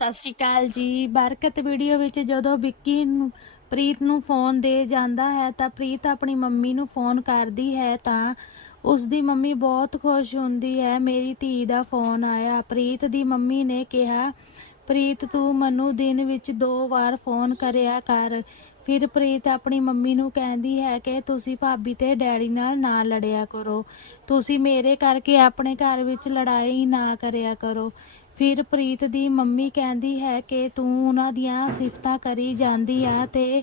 ਸਤਿ ਸ਼੍ਰੀ ਅਕਾਲ ਜੀ। ਬਰਕਤ ਵੀਡੀਓ ਵਿੱਚ ਜਦੋਂ ਵਿੱਕੀ ਨੂੰ, ਪ੍ਰੀਤ ਨੂੰ ਫੋਨ ਦੇ ਜਾਂਦਾ ਹੈ ਤਾਂ ਪ੍ਰੀਤ ਆਪਣੀ ਮੰਮੀ ਨੂੰ ਫੋਨ ਕਰਦੀ ਹੈ ਤਾਂ ਉਸ ਦੀ ਮੰਮੀ ਬਹੁਤ ਖੁਸ਼ ਹੁੰਦੀ ਹੈ। ਮੇਰੀ ਧੀ ਦਾ ਫੋਨ ਆਇਆ। ਪ੍ਰੀਤ ਦੀ ਮੰਮੀ ਨੇ ਕਿਹਾ, ਪ੍ਰੀਤ, ਤੂੰ ਮੈਨੂੰ ਦਿਨ ਵਿੱਚ ਦੋ ਵਾਰ ਫੋਨ ਕਰਿਆ ਕਰ। ਫਿਰ ਪ੍ਰੀਤ ਆਪਣੀ ਮੰਮੀ ਨੂੰ ਕਹਿੰਦੀ ਹੈ ਕਿ ਤੁਸੀਂ ਭਾਬੀ ਤੇ ਡੈਡੀ ਨਾਲ ਨਾ ਲੜਿਆ ਕਰੋ। ਤੁਸੀਂ ਮੇਰੇ ਕਰਕੇ ਆਪਣੇ ਘਰ ਵਿੱਚ ਲੜਾਈ ਨਾ ਕਰਿਆ ਕਰੋ। ਫਿਰ ਪ੍ਰੀਤ ਦੀ ਮੰਮੀ ਕਹਿੰਦੀ ਹੈ ਕਿ ਤੂੰ ਉਹਨਾਂ ਦੀਆਂ ਸਿਫਤਾਂ ਕਰੀ ਜਾਂਦੀ ਆ ਤੇ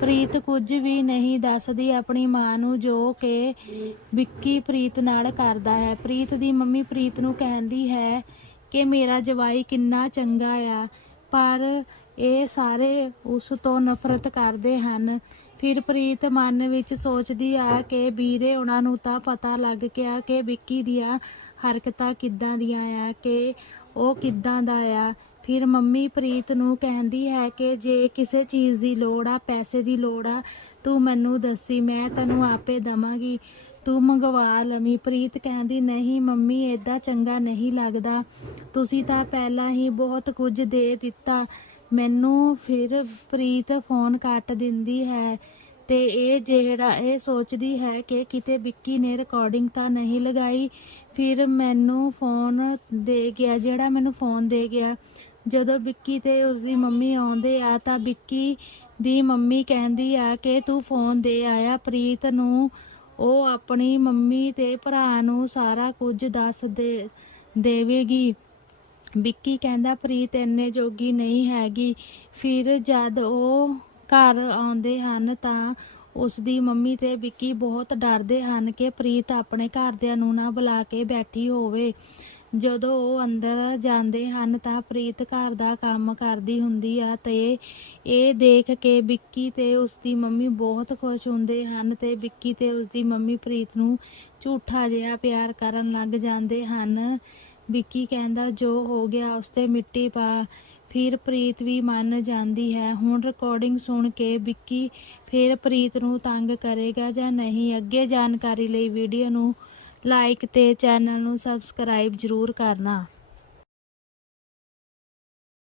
ਪ੍ਰੀਤ ਕੁਝ ਵੀ ਨਹੀਂ ਦੱਸਦੀ ਆਪਣੀ ਮਾਂ ਨੂੰ ਜੋ ਕਿ ਵਿੱਕੀ ਪ੍ਰੀਤ ਨਾਲ ਕਰਦਾ ਹੈ। ਪ੍ਰੀਤ ਦੀ ਮੰਮੀ ਪ੍ਰੀਤ ਨੂੰ ਕਹਿੰਦੀ ਹੈ ਕਿ ਮੇਰਾ ਜਵਾਈ ਕਿੰਨਾ ਚੰਗਾ ਆ, ਪਰ ਇਹ ਸਾਰੇ ਉਸ ਤੋਂ ਨਫ਼ਰਤ ਕਰਦੇ ਹਨ। ਫਿਰ ਪ੍ਰੀਤ ਮਨ ਵਿੱਚ ਸੋਚਦੀ ਆ ਕਿ ਵੀਰੇ, ਉਹਨਾਂ ਨੂੰ ਤਾਂ ਪਤਾ ਲੱਗ ਗਿਆ ਕਿ ਵਿੱਕੀ ਦੀਆਂ ਹਰਕਤਾਂ ਕਿੱਦਾਂ ਦੀਆਂ ਆ, ਕਿ ਉਹ ਕਿੱਦਾਂ ਦਾ ਆ। ਫਿਰ ਮੰਮੀ ਪ੍ਰੀਤ ਨੂੰ ਕਹਿੰਦੀ ਹੈ ਕਿ ਜੇ ਕਿਸੇ ਚੀਜ਼ ਦੀ ਲੋੜ ਆ, ਪੈਸੇ ਦੀ ਲੋੜ ਆ, ਤੂੰ ਮੈਨੂੰ ਦੱਸੀ, ਮੈਂ ਤੈਨੂੰ ਆਪੇ ਦਵਾਂਗੀ। ਤੂੰ ਮੰਗਵਾ ਲਵੀਂ। ਪ੍ਰੀਤ ਕਹਿੰਦੀ, ਨਹੀਂ ਮੰਮੀ, ਏਦਾਂ ਚੰਗਾ ਨਹੀਂ ਲੱਗਦਾ। ਤੁਸੀਂ ਤਾਂ ਪਹਿਲਾਂ ਹੀ ਬਹੁਤ ਕੁਝ ਦੇ ਦਿੱਤਾ। ਮੈਨੂੰ ਫਿਰ ਪ੍ਰੀਤ ਫੋਨ ਕੱਟ ਦਿੰਦੀ ਹੈ ਤੇ ਇਹ ਜਿਹੜਾ, ਇਹ ਸੋਚਦੀ ਹੈ ਕਿ ਕਿਤੇ ਵਿੱਕੀ ਨੇ ਰਿਕਾਰਡਿੰਗ ਤਾਂ ਨਹੀਂ ਲਗਾਈ। ਫਿਰ ਮੈਨੂੰ ਫੋਨ ਦੇ ਗਿਆ, ਜਿਹੜਾ ਮੈਨੂੰ ਫੋਨ ਦੇ ਗਿਆ। ਜਦੋਂ ਵਿੱਕੀ ਤੇ ਉਸਦੀ ਮੰਮੀ ਆਉਂਦੇ ਆ ਤਾਂ ਵਿੱਕੀ ਦੀ ਮੰਮੀ ਕਹਿੰਦੀ ਆ ਕਿ ਤੂੰ ਫੋਨ ਦੇ ਆਇਆ, ਪ੍ਰੀਤ ਨੂੰ। ਉਹ ਆਪਣੀ ਮੰਮੀ ਤੇ ਭਰਾ ਨੂੰ ਸਾਰਾ ਕੁਝ ਦੱਸ ਦੇ, ਦੇਵੇਗੀ। ਵਿੱਕੀ ਕਹਿੰਦਾ, ਪ੍ਰੀਤ ਇੰਨੇ ਜੋਗੀ ਨਹੀਂ ਹੈਗੀ। ਫਿਰ ਜਦ ਉਹ ਘਰ ਆਉਂਦੇ ਹਨ ਤਾਂ ਉਸ ਦੀ ਮੰਮੀ ਤੇ ਵਿੱਕੀ ਬਹੁਤ ਡਰਦੇ ਹਨ ਕਿ ਪ੍ਰੀਤ ਆਪਣੇ ਘਰਦਿਆਂ ਨੂੰ ਨਾ ਬੁਲਾ ਕੇ ਬੈਠੀ ਹੋਵੇ। ਜਦੋਂ ਉਹ ਅੰਦਰ ਜਾਂਦੇ ਹਨ ਤਾਂ ਪ੍ਰੀਤ ਘਰ ਦਾ ਕੰਮ ਕਰਦੀ ਹੁੰਦੀ ਆ ਤੇ ਇਹ ਦੇਖ ਕੇ ਵਿੱਕੀ ਤੇ ਉਸਦੀ ਮੰਮੀ ਬਹੁਤ ਖੁਸ਼ ਹੁੰਦੇ ਹਨ ਤੇ ਵਿੱਕੀ ਤੇ ਉਸਦੀ ਮੰਮੀ ਪ੍ਰੀਤ ਨੂੰ ਝੂਠਾ ਜਿਹਾ ਪਿਆਰ ਕਰਨ ਲੱਗ ਜਾਂਦੇ ਹਨ। ਵਿੱਕੀ ਕਹਿੰਦਾ, ਜੋ ਹੋ ਗਿਆ ਉਸ ਤੇ ਮਿੱਟੀ ਪਾ। ਫਿਰ ਪ੍ਰੀਤ ਵੀ ਮੰਨ ਜਾਂਦੀ ਹੈ। ਹੁਣ ਰਿਕਾਰਡਿੰਗ ਸੁਣ ਕੇ ਵਿੱਕੀ ਫਿਰ ਪ੍ਰੀਤ ਨੂੰ ਤੰਗ ਕਰੇਗਾ ਜਾਂ ਨਹੀਂ? ਅੱਗੇ ਜਾਣਕਾਰੀ ਲਈ ਵੀਡੀਓ ਨੂੰ ਲਾਈਕ ਤੇ ਚੈਨਲ ਨੂੰ ਸਬਸਕ੍ਰਾਈਬ ਜ਼ਰੂਰ ਕਰਨਾ।